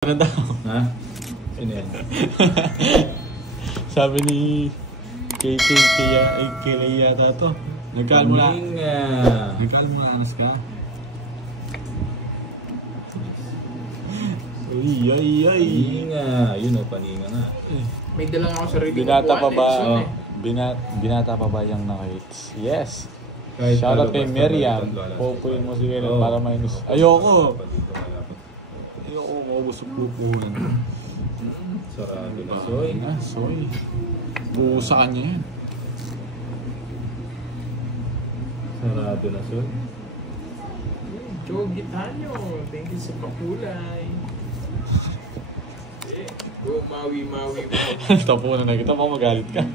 Ano daw? Ha? Sino yan? Sabi ni kay yata to. Nagkalmo na. Nagkalmo na, anas ka? Ay. Paninga. Yun o, paninga nga. May dalang ako sa review. Binata pa ba? Binata pa ba yung naka-hits? Yes. Shoutout kay Miriam. Pupuin mo si Kenneth para mainis. Ayoko! Ayoko maubos ang pupuin. Sarado na soy. Soy. Buo sa kanya yan. Sarado na soy. Joe Gitanyo, thank you sa pakulay. Go, mawi. Tapunan na kita, baka magalit ka.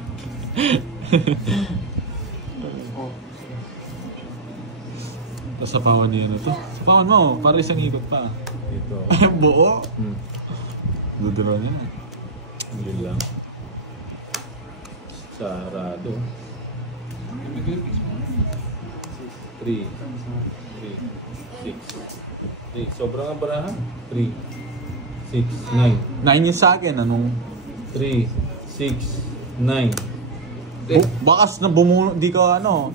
Tapos sapawan niya na to. Sapawan mo, para isang ikot pa. Dito. Buo? Dudura niya. Yun lang. Sarado. 3, 6, 3. Sobrang ang barahan? 3, 6, 9. 9 yun sa akin, anong? 3, 6, 9. Bakas na bumuno, di ka ano.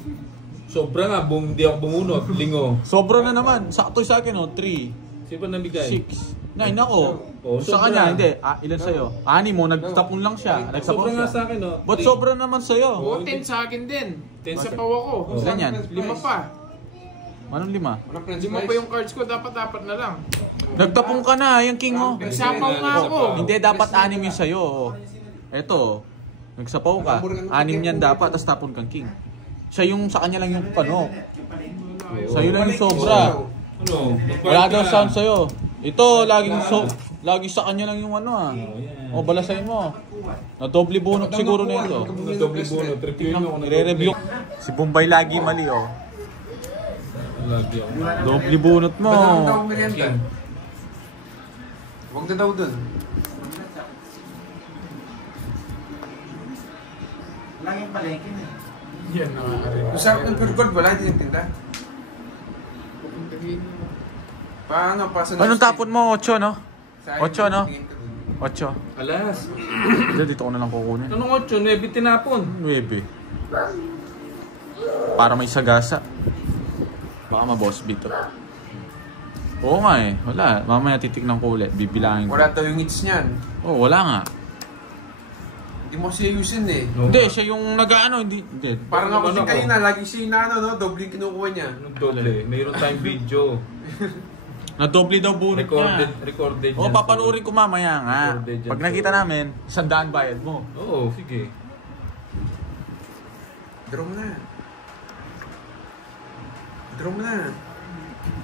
Sobra nga, hindi ako bumunot. Lingo. Sobra na naman, sakto sa akin, 3, Sino ba nabigay? 6, 9 ako. Oh, sa sobra. kanya, hindi. Ilan sa'yo? 6 mo, nagtapon lang siya. Nagsapon Sobra nga siya. sa akin, no? Ba't sobra naman sa'yo? Oo, 10 sa akin din. 10 sa pawa ko. Ganyan. 5 pa. Anong 5? 5 pa yung cards ko, dapat na lang. Nagtapong ka na, yung king mo. Nagsapaw nga ako. Hindi, dapat 6 yung sa'yo. Eto, nagsapaw ka. 6 yan dapat, tapos tapon kang king. Siya yung sa kanya lang yung pano. Sa'yo lang yung sobra. Ano? Wala daw sound sa'yo. Ito, lagi sa kanya lang yung ano ah. O, balasayin mo. Na-doble bunot siguro na ito. Doble bunot. Reviewin ako na Nire-review. Si Bombay lagi mali oh. Lagi ako. Doble bunot mo. Huwag na daw dun. Langit palengke na. Yan, nakakarin. Masarap ng pure gold, wala, hindi nagtinda. Paano? Anong tapon mo? 8 no? 8 no? 8. Alas. Dito ko na lang kukunin. Anong 8? 9 tinapon. 9. Para may sagasa. Baka ma-boss beat to. Oo nga eh. Wala. Mamaya titignan ko ulit. Bibilangin ko. Wala daw yung hits niyan. Oo, wala nga. Hindi mo siya ayusin eh. Hindi, siya yung nag-ano. Hindi. Parang ako si kayo na, lagi siya yung no? Doble yung kinukuha niya. Anong doble? Mayroon tayong video. Na-doble daw bunot niya. Recorded Oo, papanurin ko mamaya nga. Recorded yan. Pag nakita namin, 100 bayad mo. Oo, sige. Draw mo na. Draw mo na.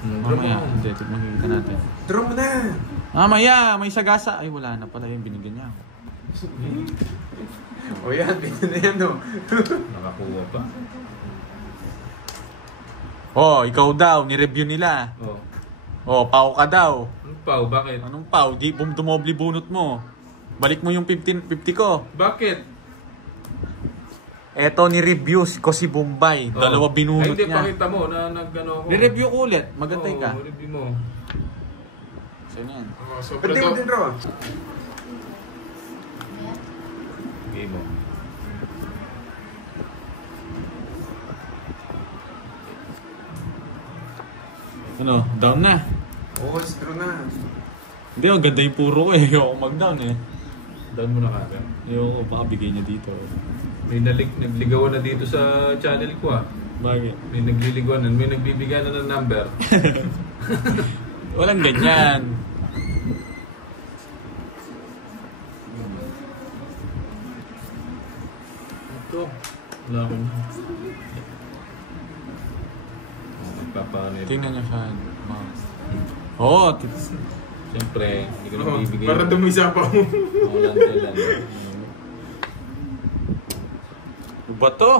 Mamaya, hindi. Makikita natin. Draw mo na. Mamaya, may sagasa. Ay, wala na pala yung binigyan niya ako. O yan, pinto na yan no. Nakakuha pa. Oh, ikaw daw, ni-review nila. Oh. Oh, pau ka daw. Anong pau? Bakit? Anong pau? Di dumoble bunot mo. Balik mo yung 50 ko. Bakit? Eto ni-review ko si Bombay. Oh. Dalawa binunot Ay, hindi, niya. pakita mo na nag-ano ako. Ni-review ko ulit. Magantay ka. Oo, review mo. Saan yan? Sobra Pwede daw. mo din draw. Game mo. Ano? Down na. Oo, draw na. Hindi, ang ganda yung puro ko eh. Ayoko mag-down eh. Down mo na kagad. Ayoko, baka bigay niya dito. May nagligawan na dito sa channel ko ah. Bakit? May nagliligawan na. May nagbibigay na ng number. Walang ganyan. Ito. Wala akong... Magpapaano yun. Tingnan niya siya. Oo, Siyempre, hindi ko na bibigay. Para dumisa pa mo. Landelan. ano ba to?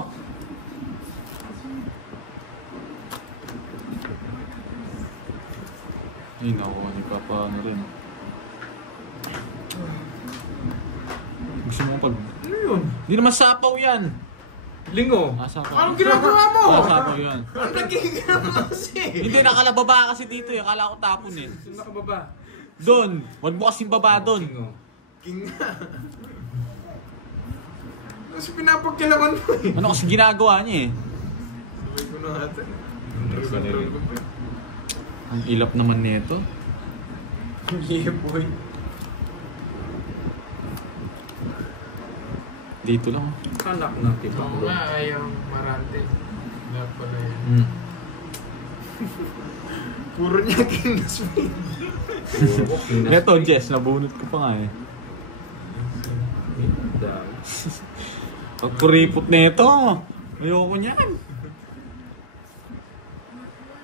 Ay, nakuha ni Papa ano rin. Gusto mo pag... Ano yun? Hindi naman sapaw yan! Lingo. Sapaw. Anong ginagawa mo? Sapaw yan. Ang nagiging kasi. Hindi, nakalababa kasi dito eh. Akala ko tapon eh. Sino nakababa? Doon! Huwag mo kasing baba doon. King na. Kasi pinapagkilaman mo eh. Ano kasi ginagawa niya eh? Sabay ko na natin. Ang ilap naman nito. Yeah, boy. Dito lang. Kanak na tipa. Oo nga, ayaw marante. Wala pala yan. Puro niya king na swing. Ito, Jess, nabunot ko pa nga eh. Pagpuripot nito. Ayoko niyan.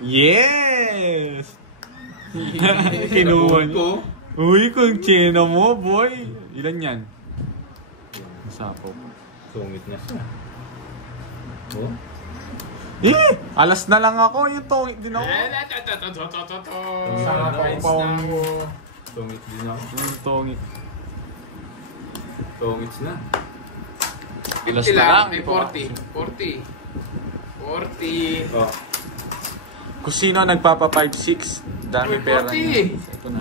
Yes! Kinuha niyo. Uy, kung chino mo, boy. Ilan yan? Masapo. Sungit na siya. Oh? Alas na lang ako. Yung tongit din ako. Saka paong mo. Sungit din ako. Yung tongit. Sungits na. Alas 50 na lang. lang, may 40. 40. 40. Oh. Kung sino nagpapa 5-6, dami Ay, pera 40. niya. Ito na.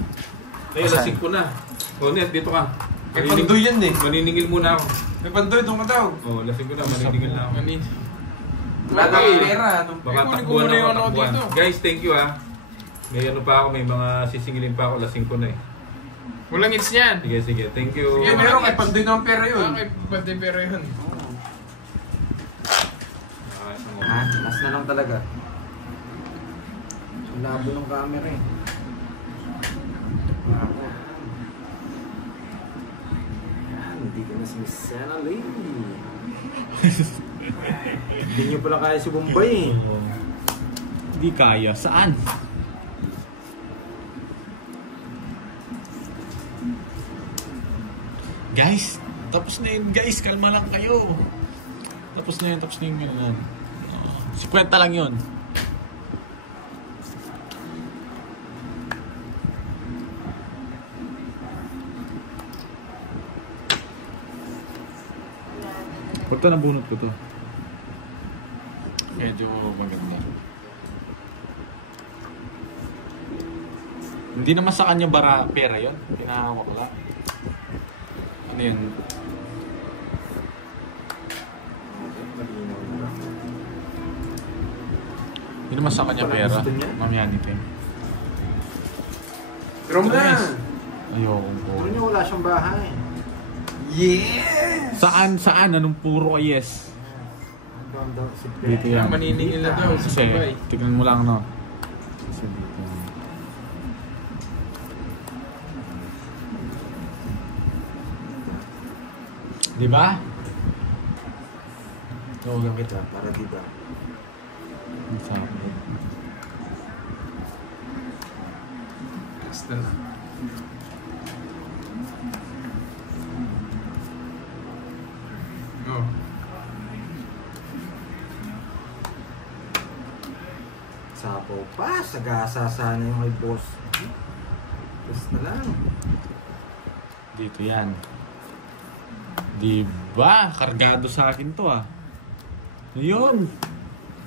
Ay, lasing ko na. Oh, Net, dito ka. May pandoy yan eh. Maniningil muna ako. May pandoy, doon ka daw. Oh, lasing ko na. Maniningil na ako. Manin. Wala Okay. kang pera. Baka Kunin ko takbuhan muna yung ako, ano takbuhan. dito. Guys, thank you ah. May ano pa ako, may mga sisingilin pa ako. Lasing ko na eh. Walang hits niyan. Sige, sige. Thank you. Sige, Meron kay pandoy ng pera yun. Okay, pati pero yun. Mas na lang talaga. Ang labo ng camera eh. Ako. Yan, hindi ka na si Miss Sena Lee. Hindi nyo pala kaya si Bombay eh. Hindi kaya. Saan? Guys, tapos na yun guys. Kalma lang kayo. Tapos na yung gano'n. 50 lang yun. Pagka nabunot ko to. Medyo maganda. Hindi naman sa kanya pera yun. Pinahawak ko lang. Ano yun? Hindi naman sa kanya pera. Mamaya nito. Pero na. Ayoko po. Puro nyo wala siyang bahay. Yes! Saan? Anong puro yes? Ang daw si Dito Kaya yan. maniningil na daw sa Kasi, sabay. tignan mo lang no. Kasi dito. Di ba? Tawagin kita para diba. Ang sabi. Basta na. Oh. Sapo pa, sagasa sana yung may boss. Boss na lang. Dito yan. Di ba? Kargado sa akin to ah. Ayun.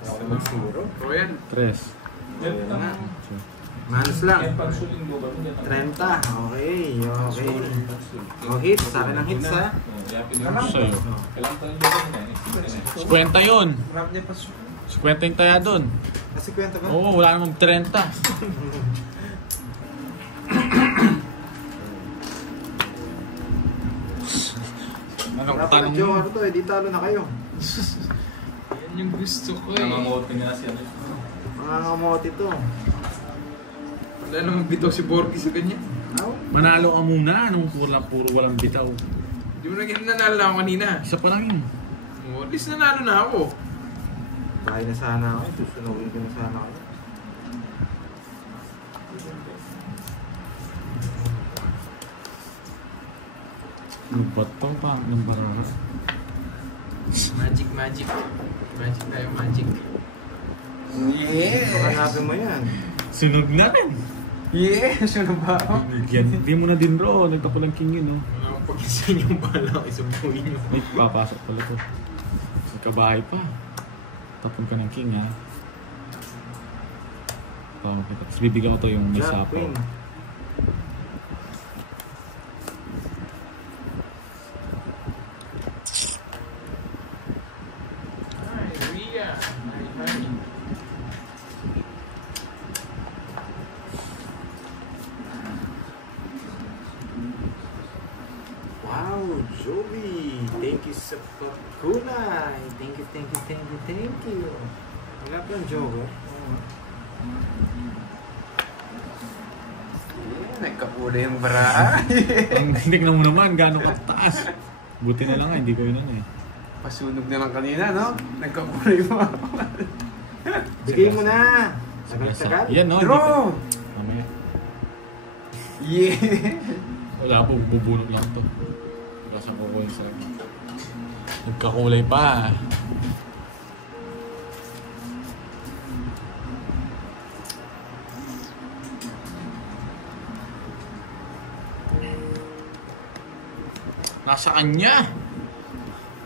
Ako mag-zero. Royan. 3. Ayun nga. Manos lang. 30. Okay, okay. O hits, sa akin ang hits ha. Sa'yo. 50 yun. Rap niya pa. 50 yung taya dun. Kasi kwenta ba? Oo, wala namang 30. Anong Wala pala tanong joker yun? to, di talo na kayo. Yan yung gusto ko eh. Nangangote nga siya. Mga ngamote to. Wala namang bitaw si Borgie sa kanya. Aw, Manalo ka muna. Anong puro walang bitaw? Di mo na nanalo na ako kanina. Isa pa lang yun. Oh, at least nanalo na ako. bahay na sana ako. Susunogin ko na sana ako. Ano ba ito? Anong barara? Magic. Magic tayo, magic. Yeah! Hanapin mo yan. Sunog na rin. Yes! Ano ba ako? Hindi mo na din bro. Nagtapulang king yun, no? Wala akong pag-isa yung bala. Isumpuin nyo. Ay, papasok pala to. May kabahay pa. Tapon ka ng king, ha? Tama kita. Tapos bibigyan ko to yung may Jack, sapo. queen. Joey, thank you sa kulay. Thank you. Wala pa yung Joker. Nagkakulay yung bra. Ang tignan mo naman, gano'ng kataas. Buti na lang nga, hindi ko yun eh. Pasunog na lang kanina, no? Nagkakulay mo. Bigay mo na. Tagal-tagal. Yan, no? Draw! Mamaya. Yeah! Wala po, bubulog lang to. Wala siyang kukunin sa akin. Nagkakulay pa. Nasa kanya!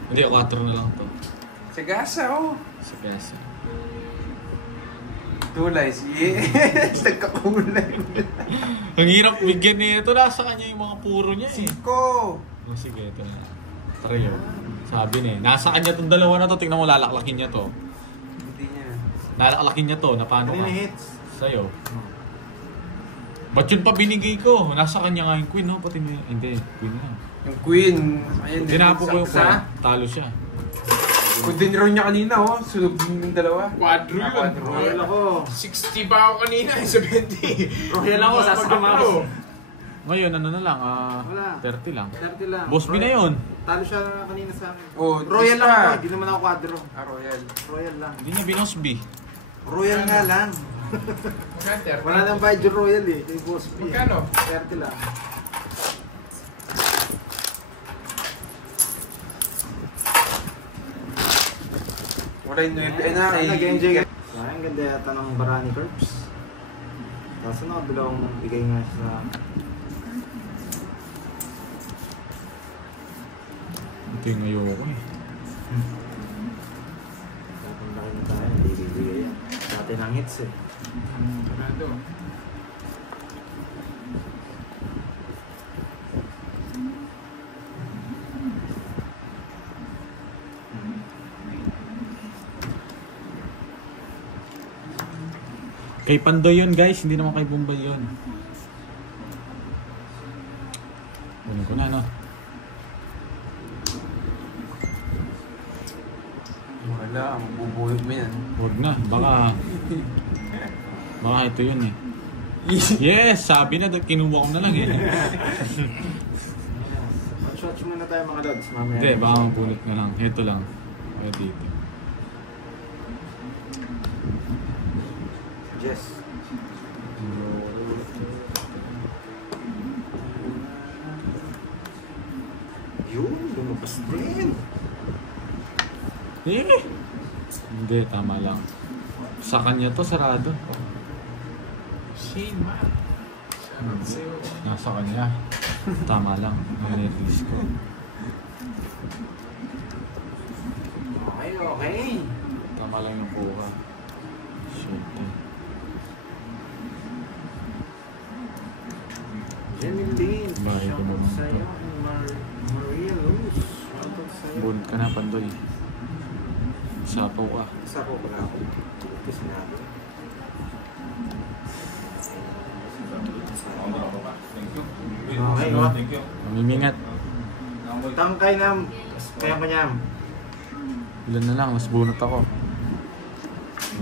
Hindi, 4 na lang to. Sa gasa, oh. Sa gasa. Tulay, yes! Nagkakulay. Ang hirap bigyan niya ito. Nasa kanya yung mga puro niya eh. Siko! Oh, sige, ito na. Trio. Sabi niya eh. Nasa kanya itong dalawa na to. Tingnan mo, lalaklakin niya to. Hindi niya. Lalaklakin niya to. Na paano ka? Kanina hits. Sa'yo. Ba't yun pa binigay ko? Nasa kanya nga yung queen, no? Pati mo hindi, queen na. Yung queen. Ayun, Tinapo ko yung sa talo siya. kung dinero niya kanina, oh. Sunog yung dalawa. Quadro yun. Royal ako. 60 pa ako kanina, 70. Royal ako, sasama ako. Ngayon, ano na lang, Wala. 30 lang. 30 lang. Boss B na yun. Talo siya kanina sa akin. Oh, Royal isa. lang ako, hindi naman ako quadro. Royal. Royal lang. Hindi niya binos B. Royal nga lang. Magkano? Wala nang bayad yung Royal eh. Kay Boss B. Magkano? 30 lang. Wala yung nuwebe. Ay na, Nag-enjoy ka. Ang ganda yata ng Barani Curbs. Kaso nakabila akong bigay nga sa... Ito yung ayoko eh. Kung laki na tayo, hindi bibigay yan. Dati ng hits eh. Sarado. Kay Pandoy yun guys, hindi naman kay Bombay yun. Kunin ko na, no? Wala, mabubuhit mo yan. Huwag na, baka ito yun eh. Yes, sabi na, kinuha ko na lang eh. Shots muna tayo mga lods. Mamaya. Hindi, baka mapunit na lang. Ito lang. Kaya dito. Yes. Yun, lumabas din. Eh! Hindi, tama lang. Sa kanya to, sarado. Shane, man. Sarap sa'yo. Nasa kanya. Tama lang. Nai-release ko. Okay, okay. Tama lang yung kuha. Shit eh. Jenny Lynn. Bahay ko naman Shoutout sa'yo. to. Maria Luz. Shoutout sa'yo. Bunot ka na, Pandoy. Sapaw ka. Isa po pala ako. Ito sinabi. Okay, no? Thank you. Mamimingat. Tangkay na. Kaya pa niya. Ilan na lang, mas bunot ako.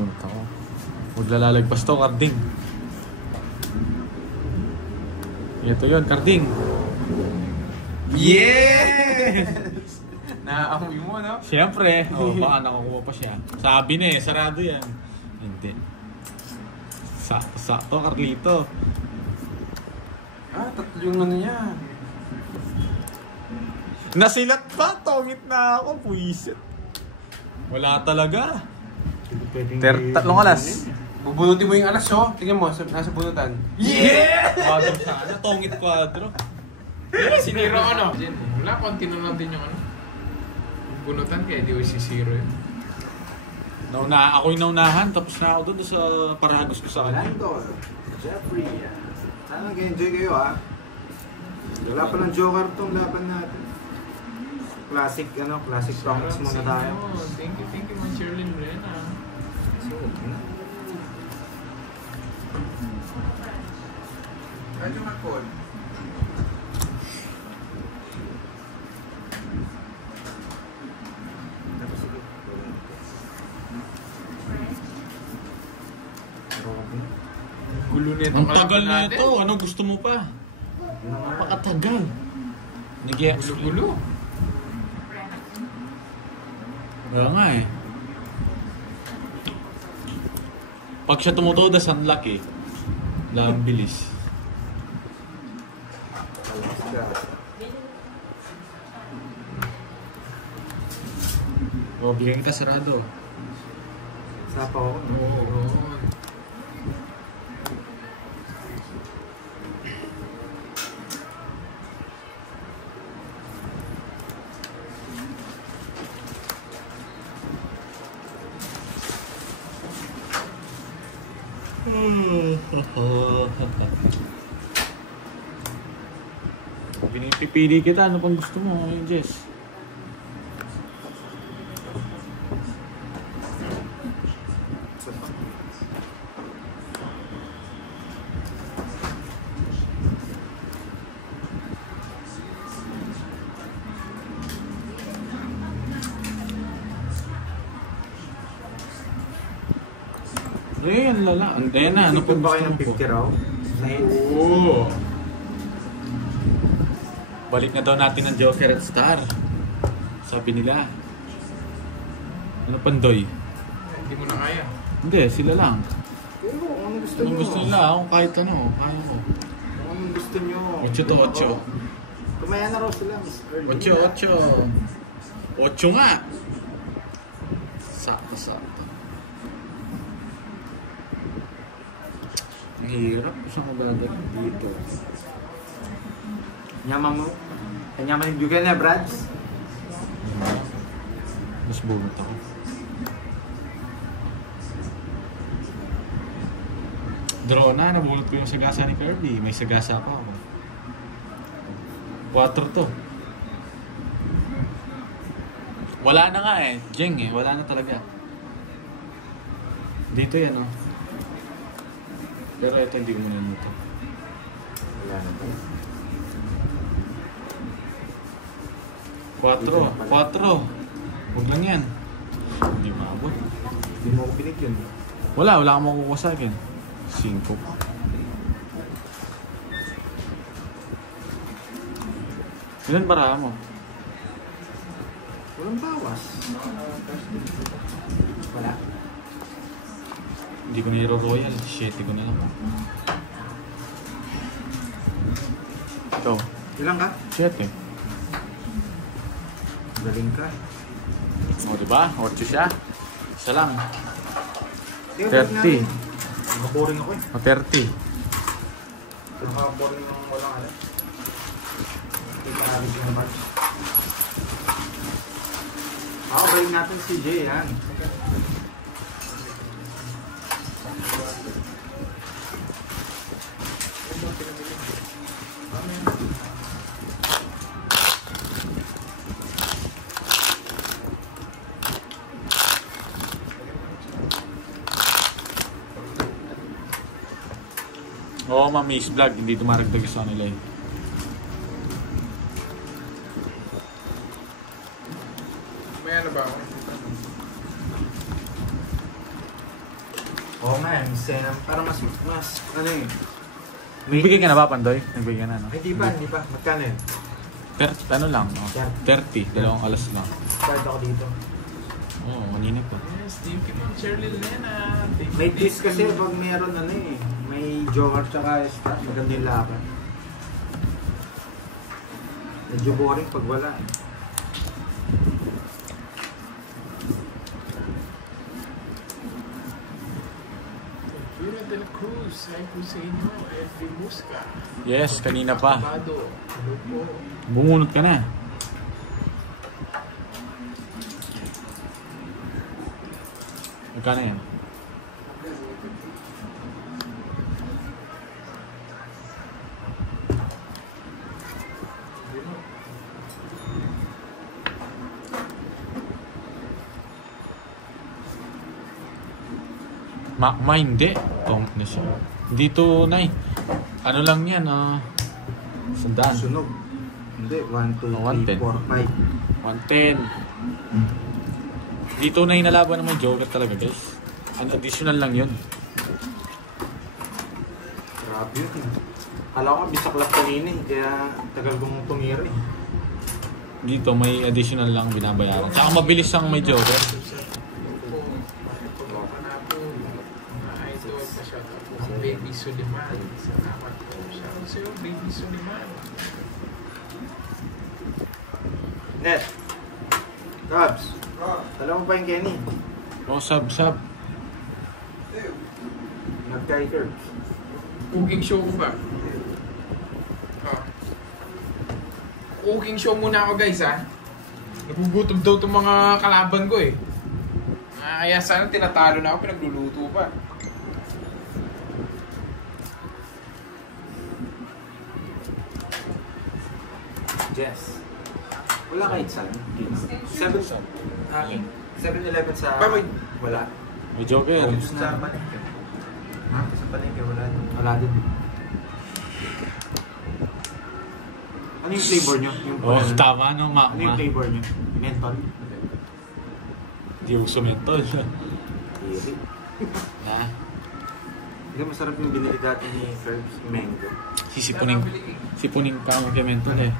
Bunot ako. Huwag lalalagpas to, Karding. Ito yun, Karding. Yes! Naaamoy mo, no? Siyempre. Oh, baka nakakuha pa siya. Sabi na eh, sarado yan. Hindi. Sakto, Carlito. Tatlo yung ano niya. Nasilat pa, tongit na ako, puwisit. Wala talaga. Tatlong alas. Bubunutin mo yung alas, oh. Tingnan mo, nasa bunutan. Yeah! Quadro sana, tongit quadro. Siniro ano? Wala, konti na lang din yung ano. Bunutan kaya di ko sisiro yun. Ako yung naunahan, tapos na ako doon sa paragos ko sa kanya. Orlando. Jeffrey. Sana nag-enjoy kayo ha. Wala pa ng Joker tong laban natin. Classic practice muna tayo. Thank you, Ma'am Sherlyn Brena. So, Ano yung call? Ang tagal na ito. Ano gusto mo pa? Napakatagal. Gulo-gulo. Kaya nga eh. Pag siya tumutoda, sunlock eh. Lang bilis. O, bigyan kita sarado. Sapa ako. Oo. Pinipili kita, ano pang gusto mo, Jess? Eh, ang lala. Anday na, ano pang ba gusto kayo mo ng po? 50 raw? Oo. Balik na daw natin ng Joker at Star. Sabi nila. Ano pandoy? Hindi mo na kaya. Hindi, sila lang. Pero anong gusto Anong nyo? gusto nila? Ako kahit ano, kaya ko. Anong gusto nyo? 8 to 8. Kumaya na raw sila, Miss Early. 8. 8 nga! Sakto. Ang hirap. Saan ko babalik dito? Nyaman mo? Kanyaman yung bugan niya, Brads? Mas bunot ako. Draw na, nabulot ko yung sagasa ni Kirby. May sagasa pa ako. 4 to. Wala na nga eh. Jeng eh. Wala na talaga. Dito yan oh. Pero ito hindi ko muna nito. Wala na pa. 4. Huwag lang yan. Hindi maabot. Hindi mo ako binigyan. Wala kang makukuha sa akin. 5. Ilan para mo? Walang bawas. Wala. Hindi ko niro royal. 7 ko na lang. Ito. Ilang ka? 7. Galing ka. O diba? 8 siya. Isa lang. 30. 30. Nakaboring ako eh. O 30. Nakaboring ng walang alam. Kita natin yung match. Ako, balik natin si Jay, yan. Oo, Mami's Vlog. Hindi tumaragdag sa nila eh. May ano ba ako? Oo nga, minsan para mas, ano eh. Nagbigay ka na ba, Pandoy? Nagbigay ka na, no? Ay, di ba? Magkano yun? Ano lang, no? 30. 2 alas lang. Kahit ako dito. Oo, kanina pa. Yes, thank you, Ma'am Shirley Lena. Thank you, May thank twist kasi you. pag meron ano eh. May Joker tsaka Star. Maganda yung laban. Medyo boring pag wala eh. Vira de la Cruz, ay po sa inyo, FB Musca. Yes, kanina pa. Tabado, ano po? Bumunot ka na. Magkano yan? Hindi. Tomp na siya. Dito, Nay. Ano lang yan, sandaan. Sunog. Hindi, 1, 2, 3, 110. 4, 110. Dito na inalaban naman Joker talaga, guys. An additional lang yun. Grabe yun. Kala ko bisaklap kanina eh. Kaya tagal kong tumira eh. Dito may additional lang binabayaran. Tsaka mabilis ang may joker. Baby Suliman. Salamat po. Shoutout sa'yo, Baby Suliman. Net. Cubs. Tala mo pa yung Kenny. Oh, sub. Nag-tiger. Cooking show ko ba? Cooking show muna ako guys ha. Nagugutom daw itong mga kalaban ko eh. Kaya sana tinatalo na ako, pinagluluto pa. Jess. Wala kahit saan. 7-Eleven sa... Bakit? Wala. May joker. Sa palengke. Ha? Sa palengke, wala din. Wala din. Ano yung flavor nyo? Oh, tama no, Ano yung flavor nyo? Menthol? Hindi uso mentol. Hindi. Na? Hindi, masarap yung binili dati ni Curbs, mango. Sipuning pa ang mentol eh.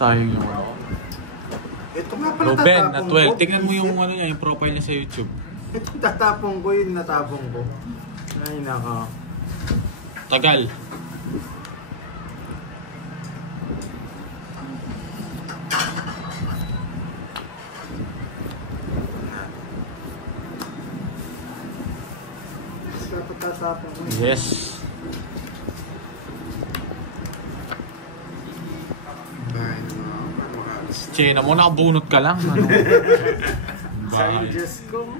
Sayang yung ano. Ito nga pala Ruben, na tatapong 12. ko. Tingnan mo yung ano niya, yung profile niya sa YouTube. Ito tatapong ko yung natapong ko. Ay naka. Tagal. Dapat tatapong ko. Yes. Bahay na mga makalas. Chena mo, nakabunot ka lang. Ano? Sa Diyos ko.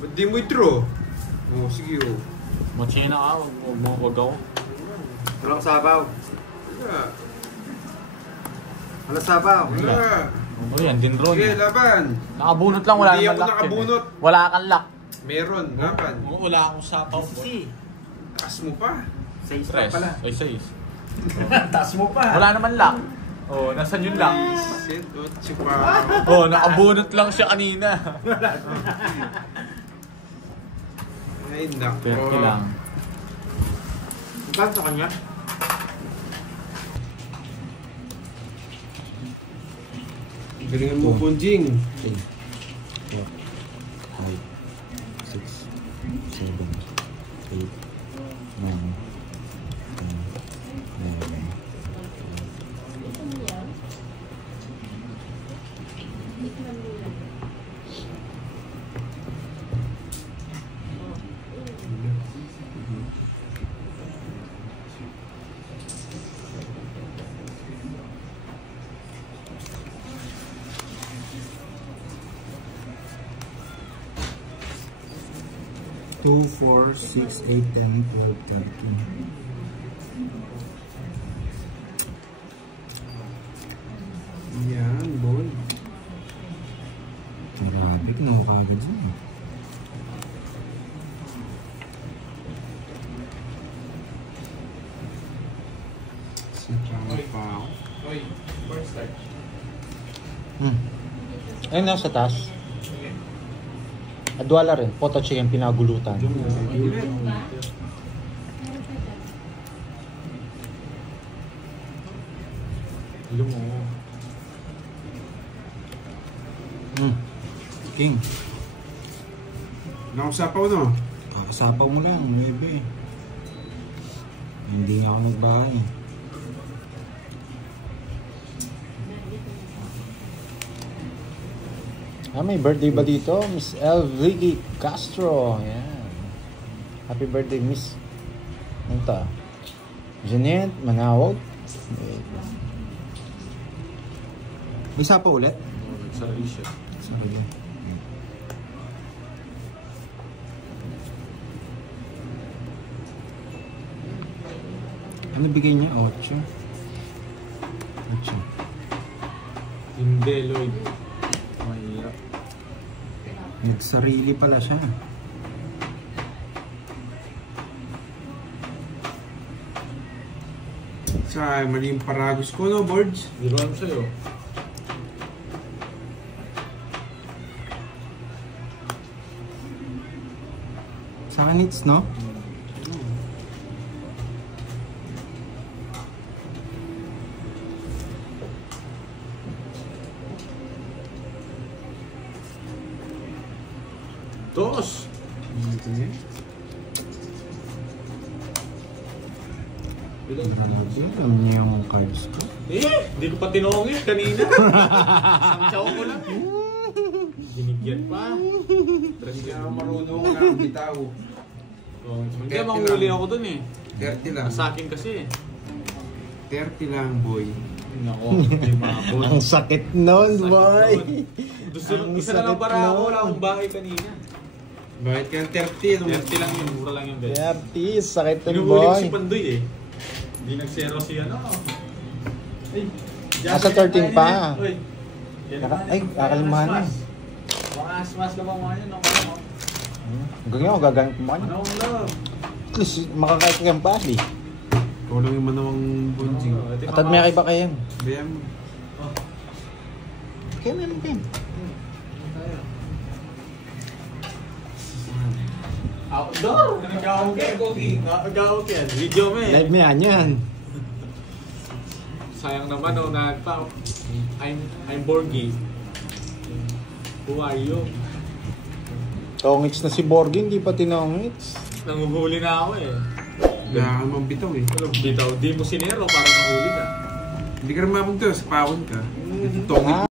Ba't di mo i-draw? Oh, sige oh. Machena ka, wag ako. Walang sabaw. Wala. Walang sabaw. Wala. Ano yan, din ron. Sige, laban. Nakabunot lang, wala Hindi naman ako lock. nakabunot. Eh. Wala kang lock. Meron, laban. Wala akong sapaw. Si. Taas mo pa. 6 Press. pala. Ay, 6. Taas mo pa. Wala naman lock. Oh, nasan yun lang? Set, otsi pa. Oh, nakabunot lang siya kanina. Ay, nako. 30 lang. Magkano sa kanya? Galingan mo, Punjing. 5, 6, 7, 8, 9, 2, 4, 6, 8, 10, 12, 13. Yan, ball. Grabe, kinuha ka agad siya. Sinatraman pa ako. Oy, cornstarch. Ayun na sa taas. Adwala rin. Photo chicken pinagulutan. Alam mo. King, Nakasapaw no? kakasapaw mo lang, maybe. Hindi nga ako nagbahay. May birthday ba dito? Miss L. Vicky Castro. Yan. Happy birthday, Miss. Ano to? Jeanette Manawag. May sapaw ulit? Nagsarili siya. Sorry. Ano bigay niya? 8. 8. Hindi, Lloyd. Mahirap. Nagsarili pala siya. Sa mali yung paragos ko, no, boards? Hindi ko alam sa'yo. Sa akin hits, no? Dos! Alam niya yung cards ko. Hindi ko pa tinongin kanina. Isang chow ko lang eh. Binigyan pa. Hindi ka marunong ka ng bitaw. Hindi, manghuli ako dun eh. 30 lang. Sa akin kasi eh. 30 lang, boy. Nako, hindi mabot. Ang sakit nun, boy. Isa na lang para ako, wala akong bahay kanina. Bakit ka ng 30? 30 lang yun, mura lang yun guys. 30, sakit nun, Inuhuli ko boy. si Pandoy eh. Hindi nag-zero si ano. Ay, Nasa 13 pa. Uy, Ay, kakalimahan na. Mga asmas na ba mga yun? Ganyan ako, gagamit mo kanya. Ano ang love? At least, makakait ka yung pali. Ikaw lang yung manawang bunjing. Atad may kay ba kayan? Bayan mo. Kaya meron kayo. Outdoor! Nag-out yan. Video mo eh. Live mo yan. Sayang naman oh, nagpa. I'm Borgie. Who are you? Tongits na si Borgi, hindi pa tinongits. Nanguhuli na ako eh. Kaya ka mang bitaw eh. Ano, bitaw, di mo sinero para nahuli ka. Hindi ka rin mabog to, sa pawon ka. Tongit